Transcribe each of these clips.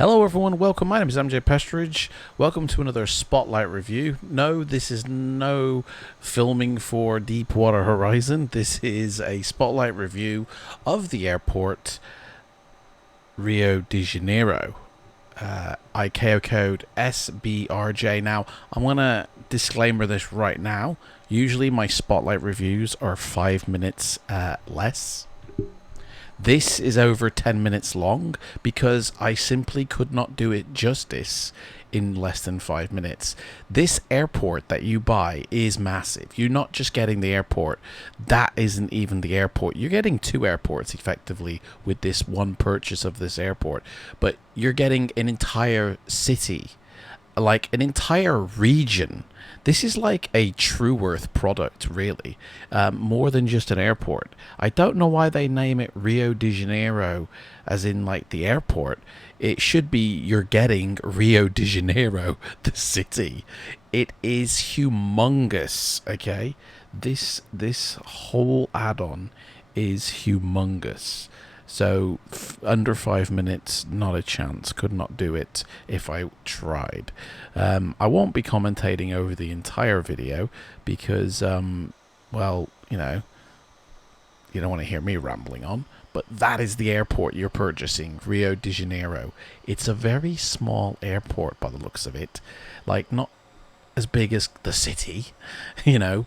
Hello everyone, welcome. My name is MJ Pestridge. Welcome to another Spotlight review. No, this is no filming for Deepwater Horizon. This is a Spotlight review of the airport Rio de Janeiro. ICAO code SBRJ. Now, I'm going to disclaimer this right now. Usually my Spotlight reviews are 5 minutes less. This is over 10 minutes long because I simply could not do it justice in less than 5 minutes. This airport that you buy is massive. You're not just getting the airport. That isn't even the airport. You're getting two airports effectively with this one purchase of this airport. But you're getting an entire city, like an entire region. This is like a Trueworth product, really, more than just an airport. I don't know why they name it Rio de Janeiro, as in like the airport. It should be you're getting Rio de Janeiro, the city. It is humongous, okay? This whole add-on is humongous. So under 5 minutes, not a chance. Could not do it if I tried. I won't be commentating over the entire video because, well, you know, you don't want to hear me rambling on. But that is the airport you're purchasing, Rio de Janeiro. It's a very small airport by the looks of it. Like, not as big as the city, you know.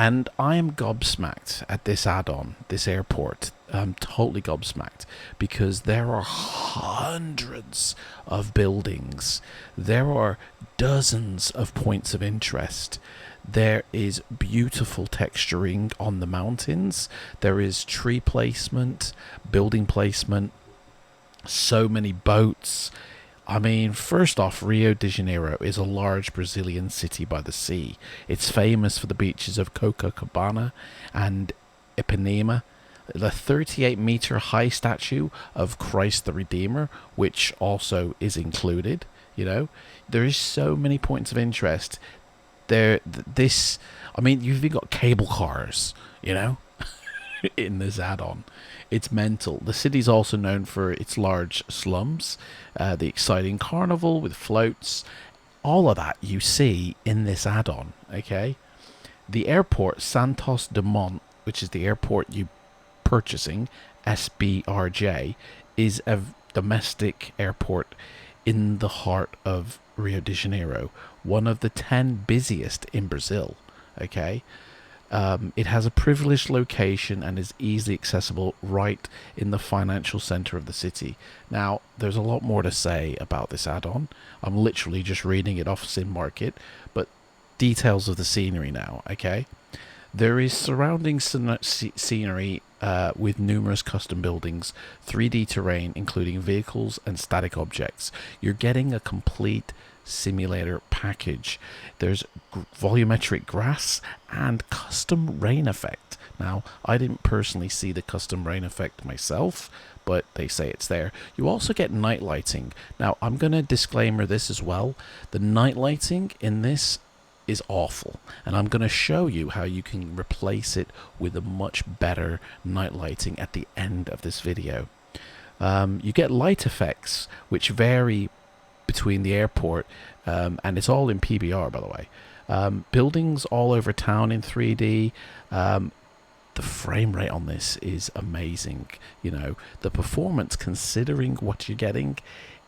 And I am gobsmacked at this add-on, this airport. I'm totally gobsmacked because there are hundreds of buildings. There are dozens of points of interest. There is beautiful texturing on the mountains. There is tree placement, building placement, so many boats. I mean, first off, Rio de Janeiro is a large Brazilian city by the sea. It's famous for the beaches of Copacabana and Ipanema. The 38-meter high statue of Christ the Redeemer, which also is included, you know. There is so many points of interest. I mean, you've even got cable cars, you know, in this add-on. It's mental. The city's also known for its large slums, the exciting carnival with floats. All of that you see in this add-on, okay? The airport, Santos Dumont, which is the airport you purchasing, SBRJ, is a domestic airport in the heart of Rio de Janeiro, one of the 10 busiest in Brazil, okay? It has a privileged location and is easily accessible right in the financial center of the city. Now, there's a lot more to say about this add-on. I'm literally just reading it off SimMarket, but details of the scenery now, okay? There is surrounding scenery with numerous custom buildings, 3D terrain, including vehicles and static objects. You're getting a complete simulator package. There's volumetric grass and custom rain effect. Now, I didn't personally see the custom rain effect myself, but they say it's there. You also get night lighting. Now, I'm going to disclaimer this as well. The night lighting in this is awful, and I'm going to show you how you can replace it with a much better night lighting at the end of this video. You get light effects which vary between the airport, and it's all in PBR, by the way. Buildings all over town in 3D. The frame rate on this is amazing. You know, the performance, considering what you're getting,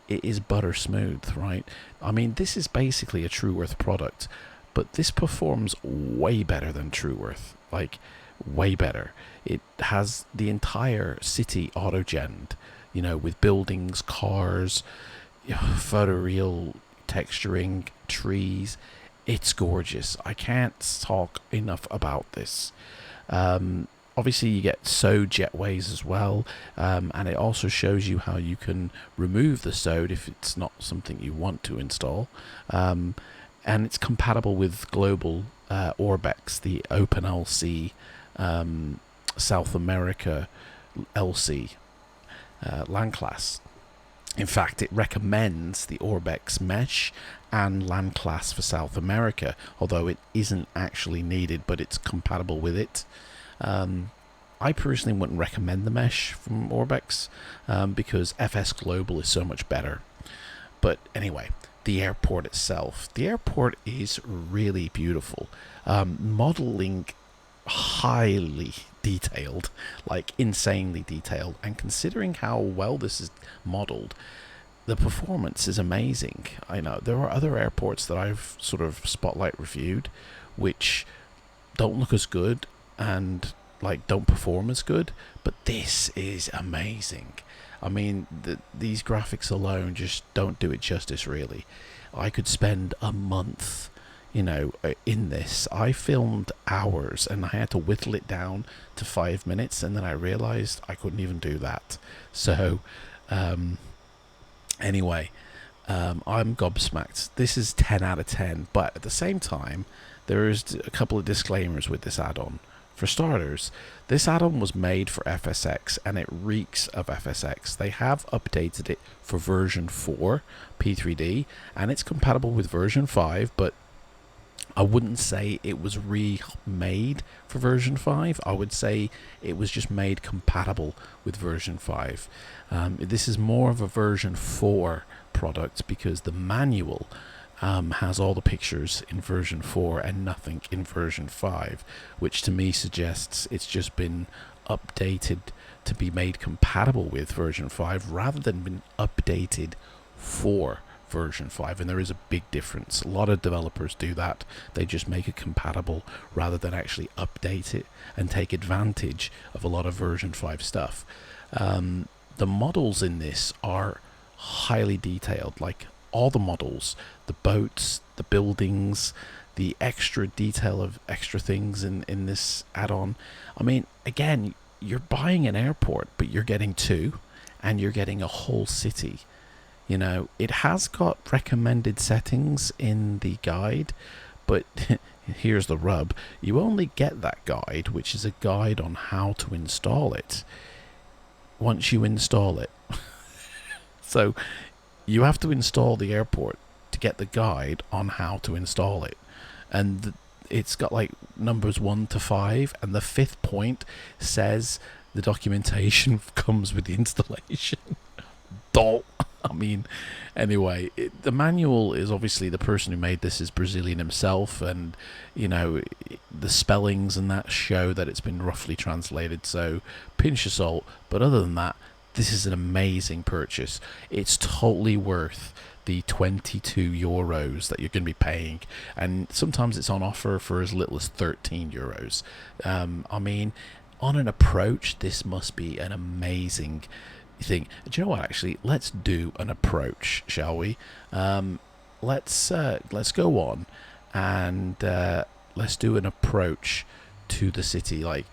it is butter smooth, right? I mean, this is basically a Trueworth product, but this performs way better than Trueworth, like way better. It has the entire city auto-genned, you know, with buildings, cars, photoreal texturing, trees. It's gorgeous. I can't talk enough about this. Obviously you get SOD jetways as well, and it also shows you how you can remove the SOD if it's not something you want to install. And it's compatible with global Orbex, the OpenLC South America LC LAN class. In fact, it recommends the Orbex mesh and LAN class for South America, although it isn't actually needed, but it's compatible with it. I personally wouldn't recommend the mesh from Orbex because FS Global is so much better. But anyway, the airport itself. The airport is really beautiful. Modeling highly detailed, like insanely detailed. And considering how well this is modeled, the performance is amazing. I know there are other airports that I've sort of spotlight reviewed which don't look as good and like don't perform as good, but this is amazing. I mean, these graphics alone just don't do it justice, really. I could spend a month, you know, in this. I filmed hours and I had to whittle it down to 5 minutes, and then I realized I couldn't even do that. So anyway, I'm gobsmacked. This is 10 out of 10, but at the same time, there is a couple of disclaimers with this add-on. For starters, this add-on was made for FSX and it reeks of FSX. They have updated it for version 4 P3D and it's compatible with version 5, but I wouldn't say it was remade for version 5. I would say it was just made compatible with version 5. This is more of a version 4 product because the manual has all the pictures in version 4 and nothing in version 5, which to me suggests it's just been updated to be made compatible with version 5 rather than been updated for version 5. And there is a big difference. A lot of developers do that. They just make it compatible rather than actually update it and take advantage of a lot of version 5 stuff. The models in this are highly detailed, like all the models, the boats, the buildings, the extra detail of extra things in this add-on. I mean, again, you're buying an airport, but you're getting 2 and you're getting a whole city. You know, it has got recommended settings in the guide, but here's the rub. You only get that guide, which is a guide on how to install it, once you install it. So you have to install the airport to get the guide on how to install it. And it's got like numbers 1 to 5, and the 5th point says the documentation comes with the installation. Don't. I mean, anyway, the manual is obviously, the person who made this is Brazilian himself, and you know, the spellings and that show that it's been roughly translated, so pinch of salt. But other than that, this is an amazing purchase. It's totally worth the 22 euros that you're going to be paying, and sometimes it's on offer for as little as 13 euros. I mean, on an approach, this must be an amazing thing. Do you know what, actually, let's do an approach, shall we? Let's go on and let's do an approach to the city. Like,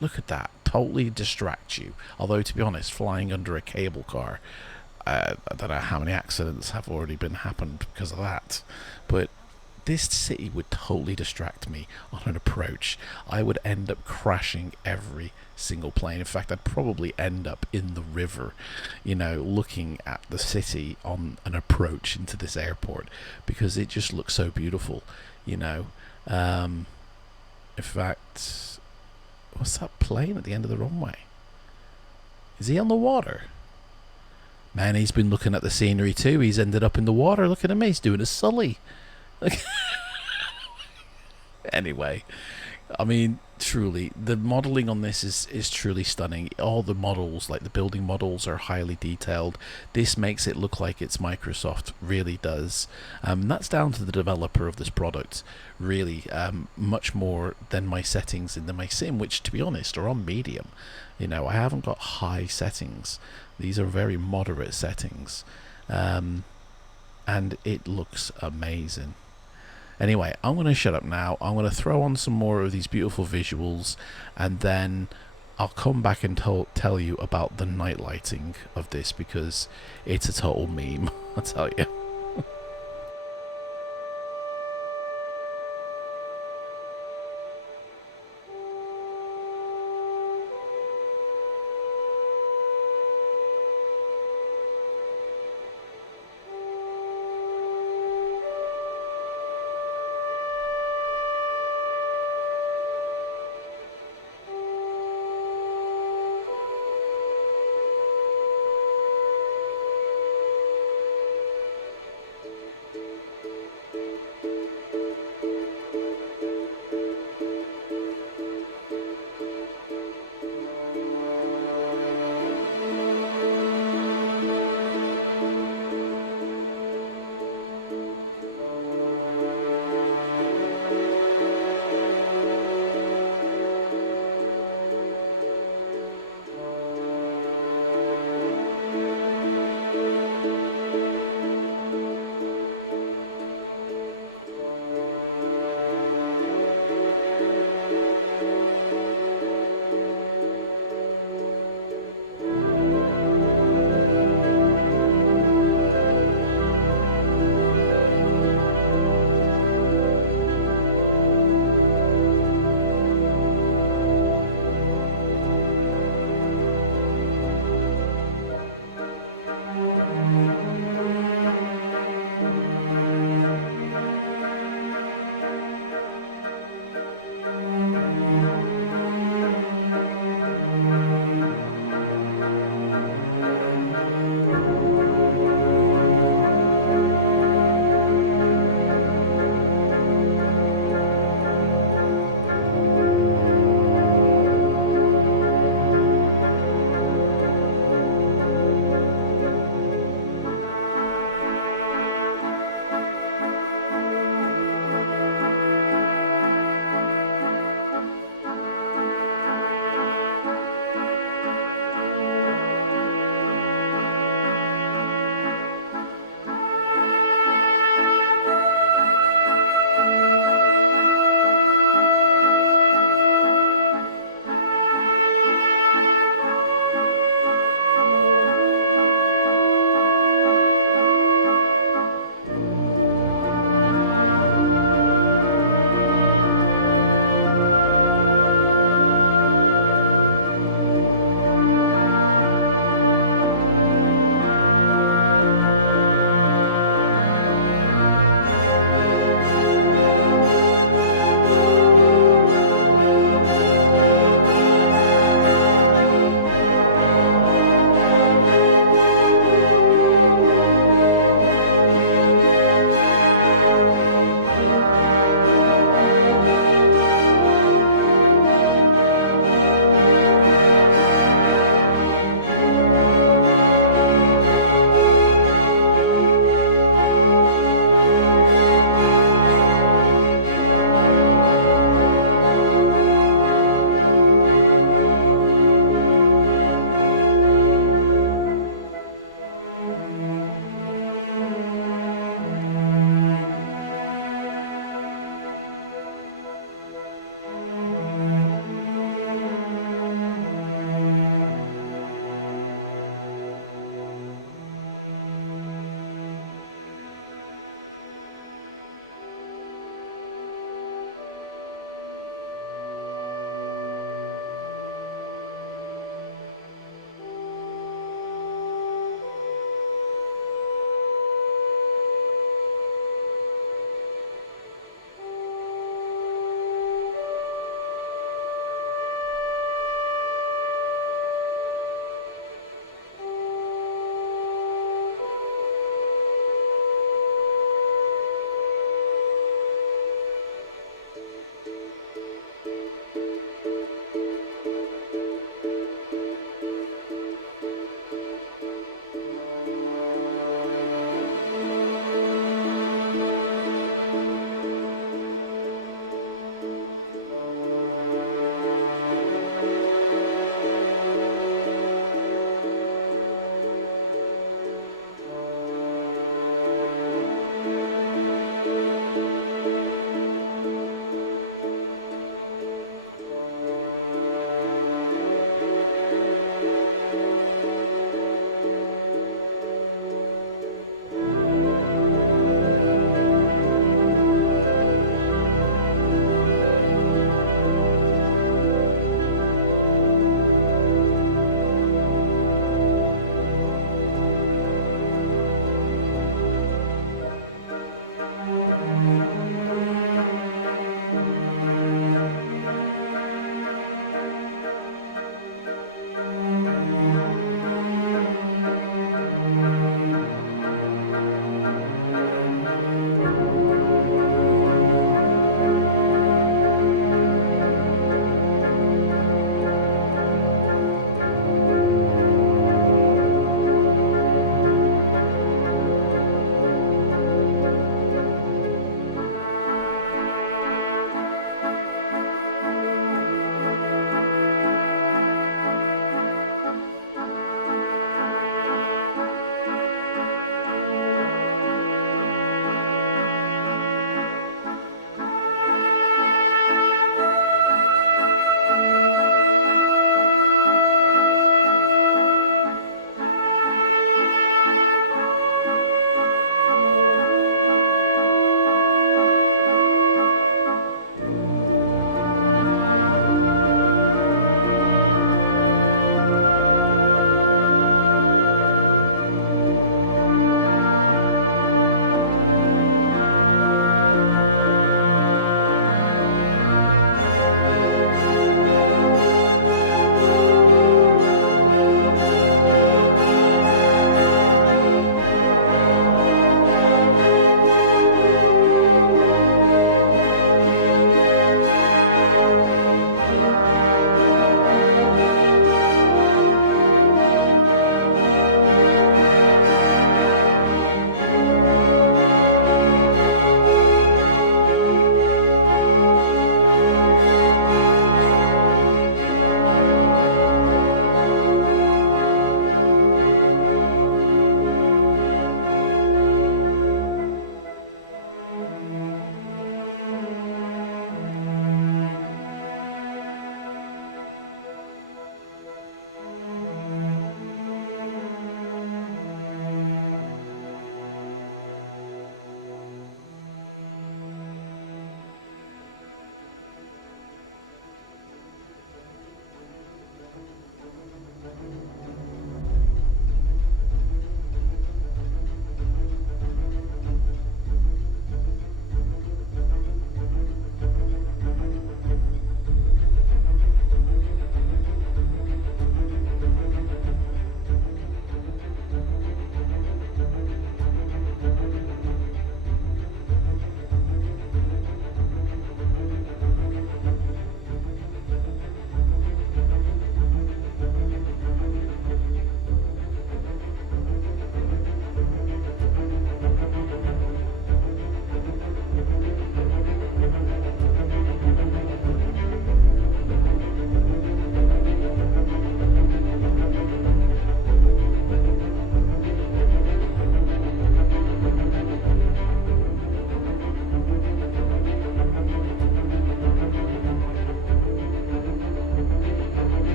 look at that, totally distract you. Although, to be honest, flying under a cable car, I don't know how many accidents have already been happened because of that, but this city would totally distract me on an approach. I would end up crashing every single plane. In fact, I'd probably end up in the river, you know, looking at the city on an approach into this airport, because it just looks so beautiful, you know. In fact, what's that plane at the end of the runway? Is he on the water? Man, he's been looking at the scenery too. He's ended up in the water. Look at him, he's doing a Sully. Anyway, I mean, truly, the modeling on this is truly stunning. All the models, like the building models, are highly detailed. This makes it look like it's Microsoft, really does. That's down to the developer of this product, really, much more than my settings in my sim, which, to be honest, are on medium. You know, I haven't got high settings. These are very moderate settings, and it looks amazing. Anyway, I'm going to shut up now. I'm going to throw on some more of these beautiful visuals, and then I'll come back and tell you about the night lighting of this, because it's a total meme, I'll tell you.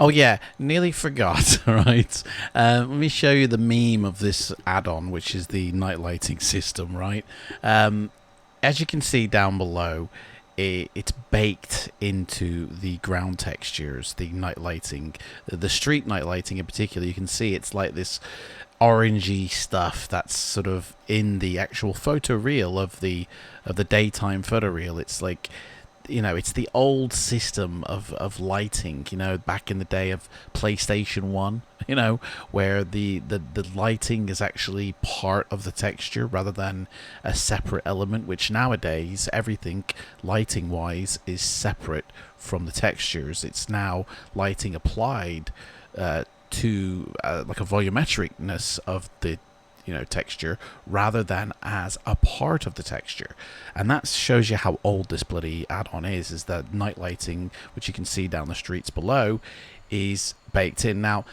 Oh yeah, nearly forgot. Right, let me show you the meme of this add-on, which is the night lighting system. Right, as you can see down below, it's baked into the ground textures, the night lighting, the street night lighting in particular. You can see it's like this orangey stuff that's sort of in the actual photo reel of the daytime photo reel. It's like, you know, it's the old system of lighting, you know, back in the day of PlayStation 1, you know, where the lighting is actually part of the texture rather than a separate element, which nowadays everything lighting wise is separate from the textures. It's now lighting applied to like a volumetricness of the, you know, texture rather than as a part of the texture. And that shows you how old this bloody add-on is that night lighting, which you can see down the streets below, is baked in. Now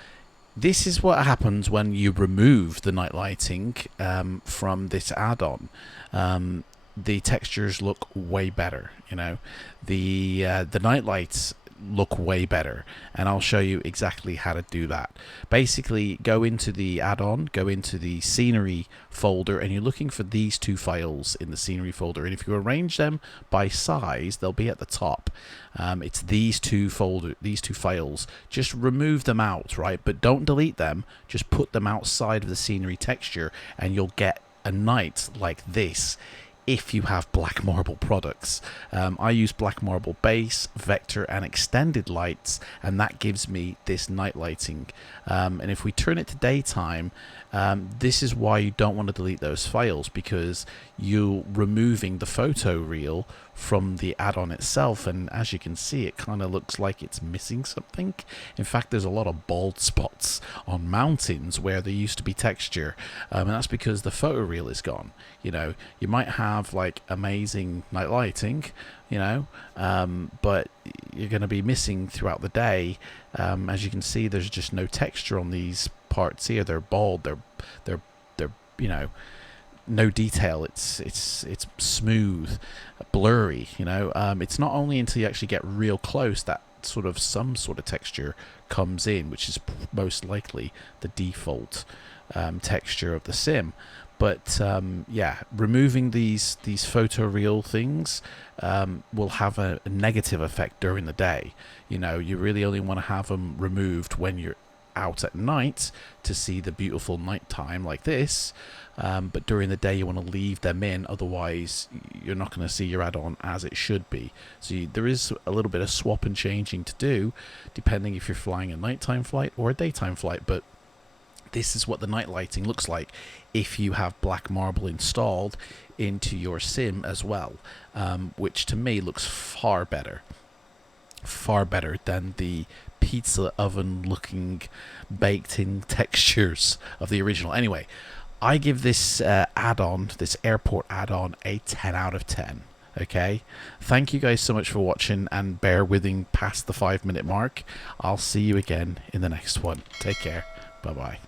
this is what happens when you remove the night lighting from this add-on. The textures look way better, you know, the night lights look way better, and I'll show you exactly how to do that. Basically, go into the add-on, go into the scenery folder, and you're looking for these two files in the scenery folder, and if you arrange them by size, they'll be at the top. It's these two files. Just remove them out, right? But don't delete them, just put them outside of the scenery texture, and you'll get a night like this if you have black marble products. I use black marble base, vector, and extended lights, and that gives me this night lighting. And if we turn it to daytime, this is why you don't want to delete those files, because you're removing the photo reel from the add-on itself, and as you can see, it kind of looks like it's missing something. In fact, there's a lot of bald spots on mountains where there used to be texture, and that's because the photo reel is gone. You know, you might have like amazing night lighting, you know, but you're going to be missing throughout the day. As you can see, there's just no texture on these parts here. They're bald. They're you know, no detail. It's smooth, blurry. You know, it's not only until you actually get real close that some sort of texture comes in, which is most likely the default texture of the sim. But yeah, removing these photoreal things will have a negative effect during the day. You know, you really only want to have them removed when you're out at night to see the beautiful nighttime like this. But during the day you want to leave them in, otherwise you're not going to see your add-on as it should be. So there is a little bit of swap and changing to do depending if you're flying a nighttime flight or a daytime flight. But this is what the night lighting looks like if you have black marble installed into your sim as well, which to me looks far better than the pizza oven looking baked in textures of the original. Anyway, I give this add-on, this airport add-on, a 10 out of 10. Okay, thank you guys so much for watching, and bear withing past the 5-minute mark. I'll see you again in the next one. Take care. Bye bye.